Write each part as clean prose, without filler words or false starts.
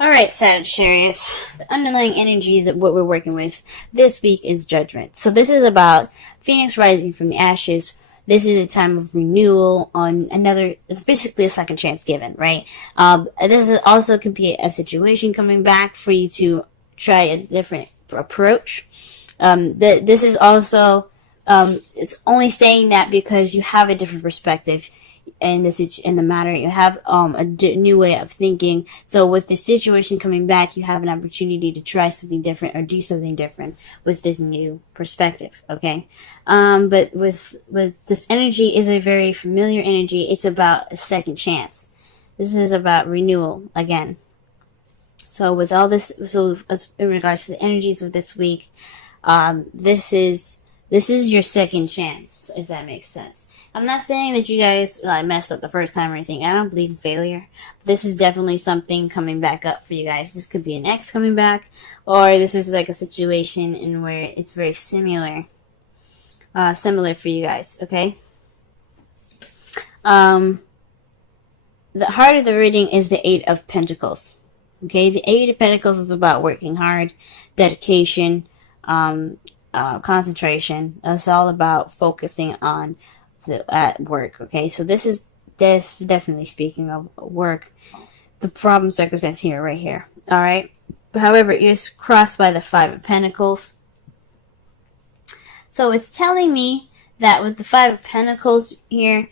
All right, Sagittarius. The underlying energies of what we're working with this week is judgment. So this is about Phoenix rising from the ashes. This is a time of renewal on another. It's basically a second chance given, right? This is also could be a situation coming back for you to try a different approach. This is also. It's only saying that because you have a different perspective in the matter. You have new way of thinking. So with the situation coming back, you have an opportunity to try something different or do something different with this new perspective. Okay, but with this energy is a very familiar energy. It's about a second chance. This is about renewal again. So with all this, so as in regards to the energies of this week, this is your second chance, if that makes sense. I'm not saying that you guys messed up the first time or anything. I don't believe in failure. This is definitely something coming back up for you guys. This could be an ex coming back, or this is like a situation in where it's very similar for you guys. Okay. The heart of the reading is the Eight of Pentacles. Okay, the Eight of Pentacles is about working hard, dedication, concentration. It's all about focusing on at work. Okay, so this is definitely speaking of work. The problem circumstance here, right here. All right. However, it is crossed by the Five of Pentacles. So it's telling me that with the Five of Pentacles here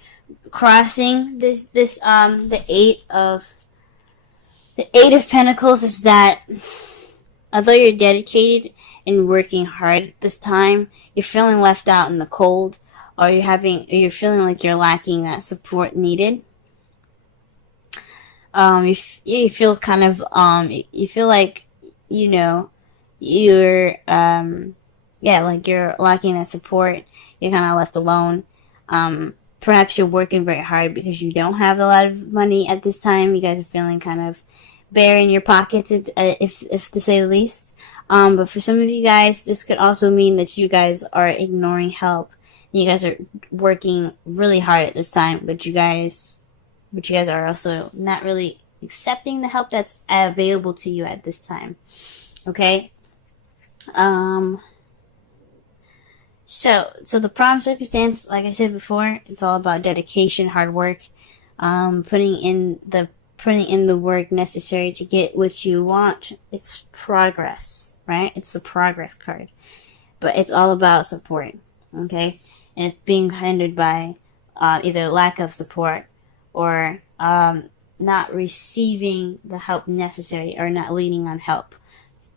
crossing the Eight of Pentacles is that although you're dedicated and working hard this time, you're feeling left out in the cold, or you're feeling like you're lacking that support needed. You feel kind of you feel like you're like you're lacking that support. You're kind of left alone. Perhaps you're working very hard because you don't have a lot of money at this time. You guys are feeling kind of bare in your pockets, if to say the least. But for some of you guys, this could also mean that you guys are ignoring help. You guys are working really hard at this time, but you guys are also not really accepting the help that's available to you at this time. Okay? So the problem circumstance, like I said before, it's all about dedication, hard work, putting in the work necessary to get what you want. It's progress, right? It's the progress card. But it's all about support, okay? And it's being hindered by either lack of support or not receiving the help necessary or not leaning on help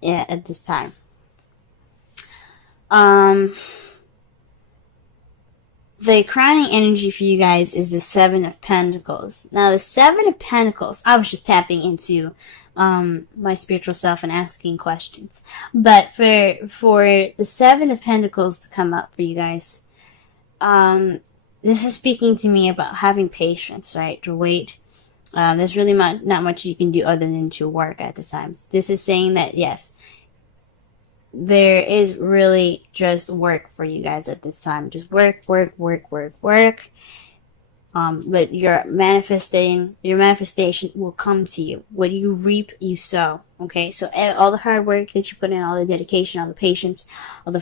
at this time. The crowning energy for you guys is the Seven of Pentacles. Now, the Seven of Pentacles, I was just tapping into my spiritual self and asking questions. But for the Seven of Pentacles to come up for you guys, this is speaking to me about having patience, right? To wait. There's really not much you can do other than to work at this time. This is saying that, yes, there is really just work for you guys at this time. Just work. But your manifestation will come to you. What you reap, you sow. Okay, so all the hard work that you put in, all the dedication, all the patience,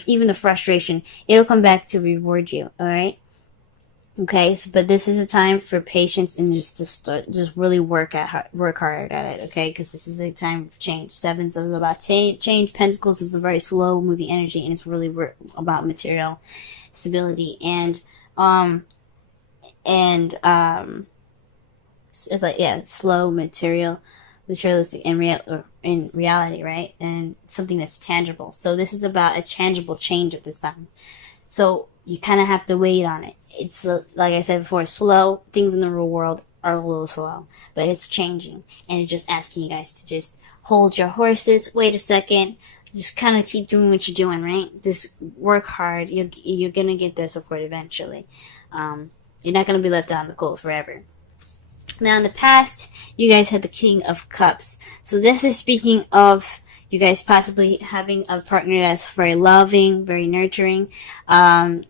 even the frustration, it'll come back to reward you. All right. Okay, so, but this is a time for patience and just really work hard at it. Okay, because this is a time of change. Sevens is about change. Pentacles is a very slow moving energy, and it's really about material stability and it's like, yeah, it's slow materialistic in reality, right? And something that's tangible. So this is about a tangible change at this time. So you kind of have to wait on it. It's, like I said before, slow. Things in the real world are a little slow, but it's changing. And it's just asking you guys to just hold your horses, wait a second, just kind of keep doing what you're doing, right? Just work hard. You're going to get the support eventually. You're not going to be left out in the cold forever. Now, in the past, you guys had the King of Cups. So this is speaking of You guys possibly having a partner that's very loving, very nurturing. I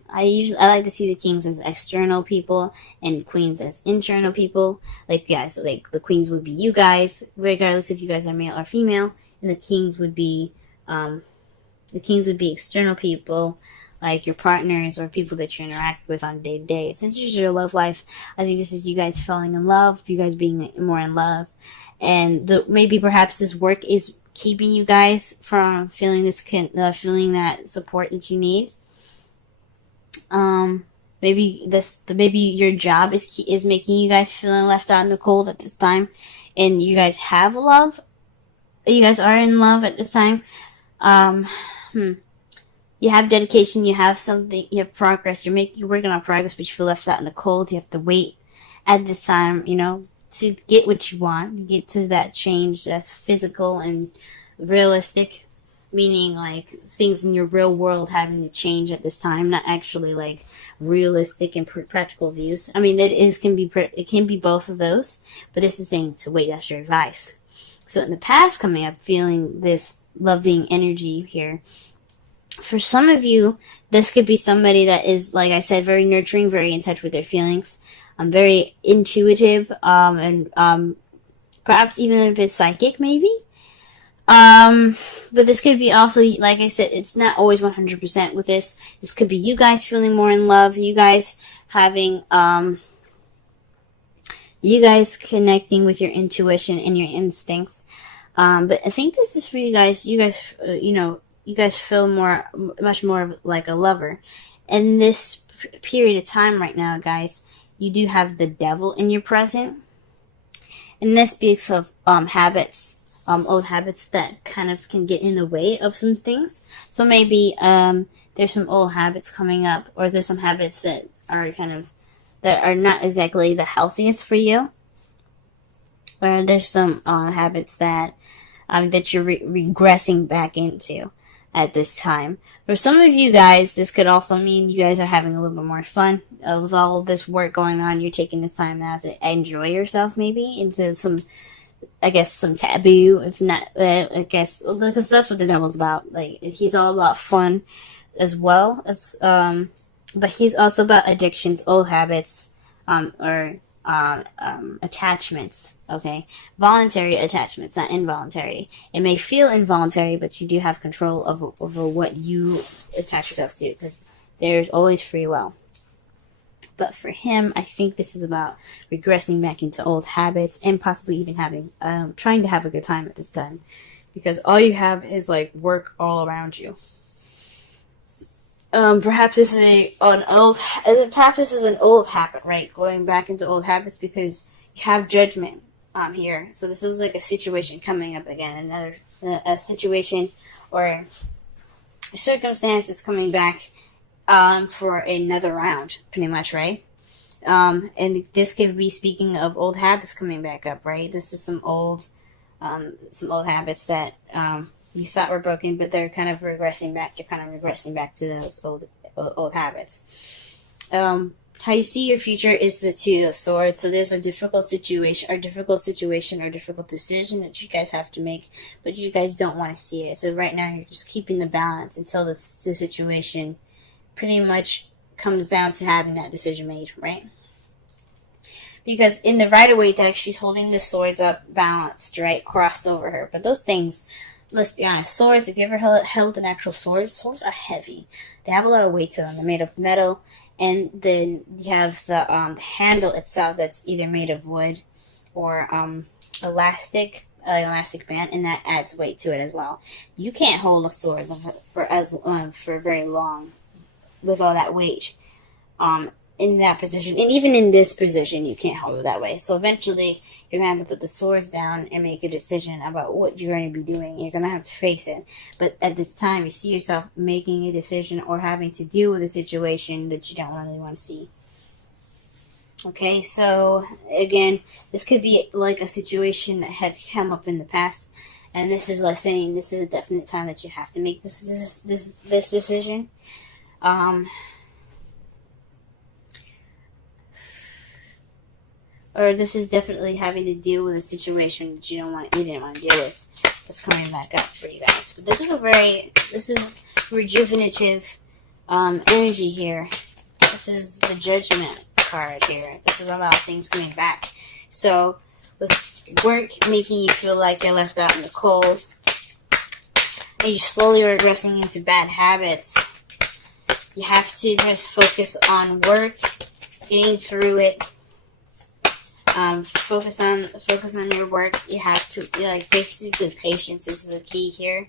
like to see the kings as external people and queens as internal people. Like, yeah, so like the queens would be you guys, regardless if you guys are male or female, and the kings would be external people, like your partners or people that you interact with on day to day. Since this is your love life, I think this is you guys falling in love, you guys being more in love, and maybe perhaps this work is keeping you guys from feeling feeling that support that you need. Maybe your job is making you guys feeling left out in the cold at this time, and you guys have love. You guys are in love at this time. You have dedication, you have something, you have progress, you're working on progress, but you feel left out in the cold. You have to wait at this time, to get what you want, get to that change that's physical and realistic, meaning like things in your real world having to change at this time, not actually like realistic and practical views. I mean, it can be both of those, but this is saying to wait. That's your advice. So in the past coming up, feeling this loving energy here. For some of you, this could be somebody that is, like I said, very nurturing, very in touch with their feelings, very intuitive, and perhaps even a bit psychic, maybe. But this could be also, like I said, it's not always 100% with this. This could be you guys feeling more in love, you guys having, you guys connecting with your intuition and your instincts. But I think this is for you guys. You guys feel much more like a lover. In this period of time right now, guys, you do have the devil in your present. And this speaks of habits, old habits that kind of can get in the way of some things. So maybe there's some old habits coming up, or there's some habits that are not exactly the healthiest for you. Or there's some habits that you're regressing back into at this time. For some of you guys, this could also mean you guys are having a little bit more fun with all of this work going on. You're taking this time now to enjoy yourself, maybe into some taboo, if not, because that's what the devil's about. Like, he's all about fun as well as, but he's also about addictions, old habits, or attachments, okay? Voluntary attachments, not involuntary. It may feel involuntary, but you do have control over what you attach yourself to, because there's always free will. But for him, I think this is about regressing back into old habits and possibly even trying to have a good time at this time, because all you have is like work all around you. Perhaps this is an old habit, right? Going back into old habits because you have judgment here. So this is like a situation coming up again, a situation or a circumstance is coming back for another round, pretty much, right? And this could be speaking of old habits coming back up, right? This is some old habits that you thought were broken, but they're kind of regressing back. You're kind of regressing back to those old habits. How you see your future is the Two of Swords. So there's a difficult situation or difficult decision that you guys have to make, but you guys don't want to see it. So right now you're just keeping the balance until the situation pretty much comes down to having that decision made, right? Because in the Rider-Waite deck, she's holding the swords up balanced, right? Crossed over her. But those things, let's be honest, swords, if you ever held an actual sword, swords are heavy. They have a lot of weight to them. They're made of metal. And then you have the handle itself that's either made of wood or elastic band, and that adds weight to it as well. You can't hold a sword for very long with all that weight in that position. And even in this position, you can't hold it that way. So eventually, you're going to have to put the swords down and make a decision about what you're going to be doing. You're going to have to face it. But at this time, you see yourself making a decision or having to deal with a situation that you don't really want to see. Okay, so again, this could be like a situation that had come up in the past. And this is like saying this is a definite time that you have to make this decision. Or this is definitely having to deal with a situation that you didn't want to deal with. that's coming back up for you guys. But this is rejuvenative energy here. This is the Judgment card here. This is about things coming back. So with work making you feel like you're left out in the cold, and you're slowly regressing into bad habits, you have to just focus on work, getting through it. Focus on your work. You have to, like, basically patience is the key here.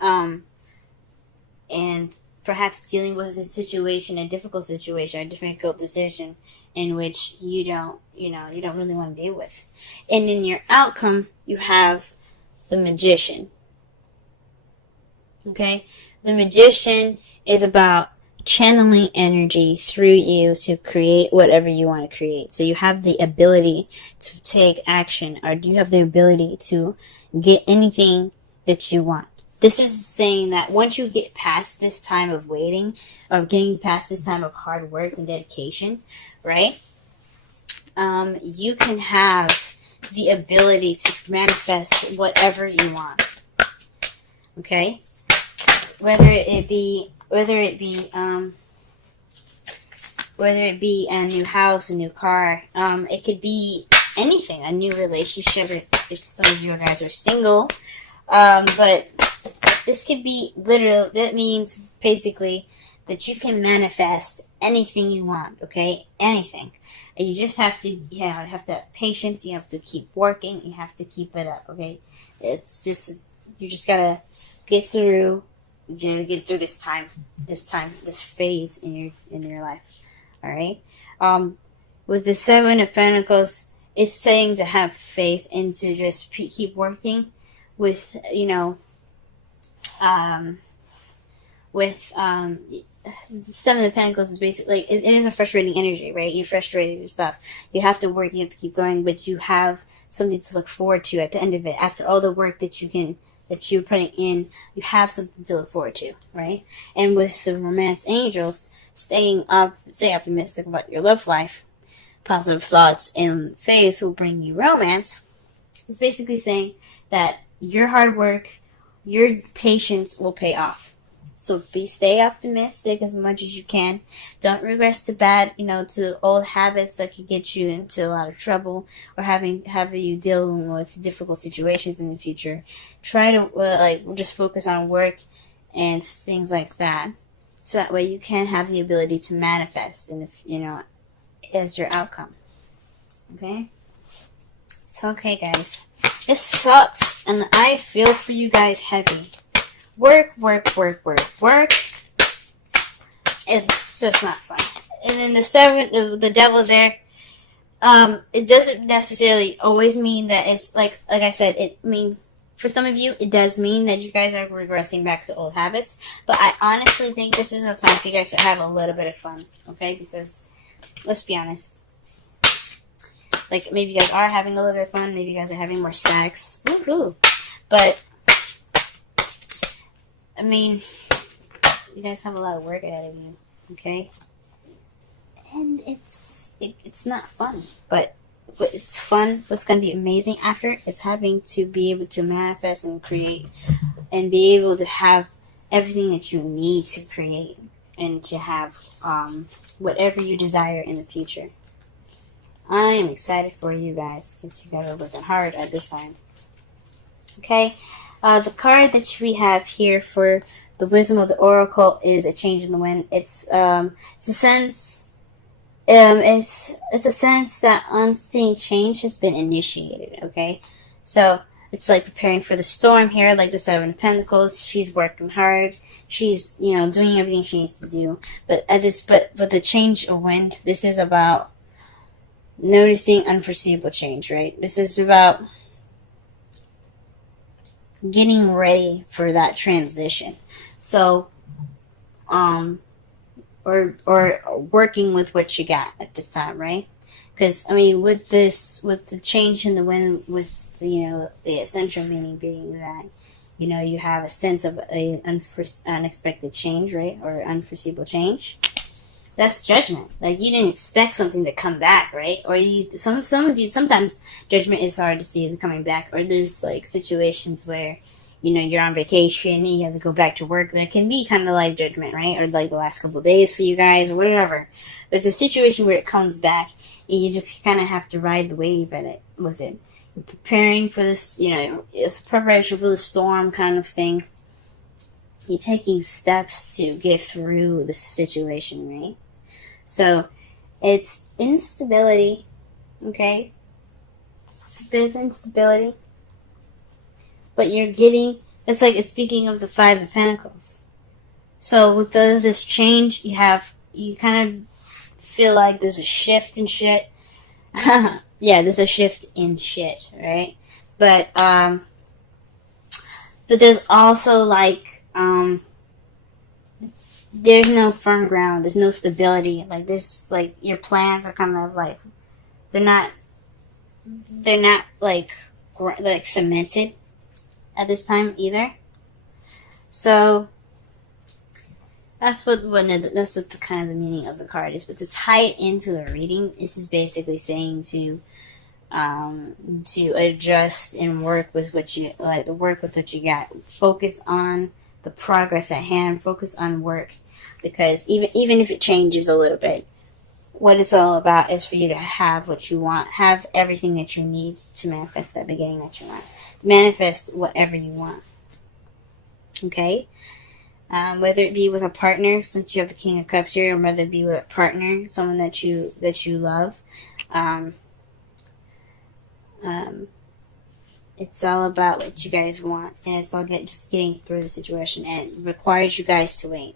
And perhaps dealing with a situation, a difficult situation, a difficult decision in which you don't really want to deal with. And in your outcome, you have the Magician. Okay? The Magician is about channeling energy through you to create whatever you want to create. So you have the ability to take action, or do you have the ability to get anything that you want? This is saying that once you get past this time of waiting, or getting past this time of hard work and dedication, right? You can have the ability to manifest whatever you want. Okay? Whether it be a new house, a new car, it could be anything, a new relationship if some of you guys are single, but this could be literal. That means basically that you can manifest anything you want, okay? Anything. And you just have to, have to have patience, you have to keep working, you have to keep it up, okay? It's just, you just gotta get through this phase in your life. All right. With the Seven of Pentacles, it's saying to have faith and to just keep working. With the Seven of Pentacles is basically, it is a frustrating energy, right? You're frustrated with stuff. You have to work. You have to keep going, but you have something to look forward to at the end of it. After all the work that you're putting in, you have something to look forward to, right? And with the Romance Angels, stay optimistic about your love life. Positive thoughts and faith will bring you romance. It's basically saying that your hard work, your patience will pay off. So stay optimistic as much as you can. Don't regress to to old habits that could get you into a lot of trouble, or having you dealing with difficult situations in the future. Try to just focus on work and things like that, so that way you can have the ability to manifest as your outcome. Okay. So okay, guys, this sucks, and I feel for you guys heavy. Work. It's just not fun. And then the devil there, it doesn't necessarily always mean that it's like I said, for some of you, it does mean that you guys are regressing back to old habits. But I honestly think this is a time for you guys to have a little bit of fun, okay? Because, let's be honest, like, maybe you guys are having a little bit of fun, maybe you guys are having more sex, woohoo! But you guys have a lot of work ahead of you, okay? And it's not fun, but it's fun. What's going to be amazing after is having to be able to manifest and create, and be able to have everything that you need to create, and to have whatever you desire in the future. I am excited for you guys, because you guys are working hard at this time. Okay? The card that we have here for the Wisdom of the Oracle is a change in the wind. It's a sense that unseen change has been initiated, okay? So it's like preparing for the storm here, like the Seven of Pentacles. She's working hard. She's, doing everything she needs to do. But with the change of wind, this is about noticing unforeseeable change, right? This is about getting ready for that transition. So, or working with what you got at this time, right? Because, with the change in the wind, with the essential meaning being that, you have a sense of a unexpected change, right? Or unforeseeable change. That's judgment. Like, you didn't expect something to come back, right? Or some of you, sometimes judgment is hard to see it coming back. Or there's like situations where, you know, you're on vacation and you have to go back to work. That can be kind of like judgment, right? Or like the last couple of days for you guys or whatever. But it's a situation where it comes back and you just kind of have to ride the wave with it. You're preparing for this, you know, it's preparation for the storm kind of thing. You're taking steps to get through the situation, right? So, it's instability, okay? It's a bit of instability. But you're getting, it's like, it's speaking of the Five of Pentacles. So, with this change, you kind of feel like there's a shift in shit. Yeah, there's a shift in shit, right? But there's also, like, there's no firm ground. There's no stability. Like, this, like, your plans are kind of like, they're not like cemented at this time either. So that's what the kind of the meaning of the card is. But to tie it into the reading, this is basically saying to adjust and work with what you got. Focus on the progress at hand. Focus on work, because even if it changes a little bit, what it's all about is for you to have what you want, have everything that you need to manifest that beginning that you want, manifest whatever you want. Okay, whether it be with a partner, since you have the King of Cups here, or whether it be with a partner, someone that you love. It's all about what you guys want, and it's all just getting through the situation, and it requires you guys to wait.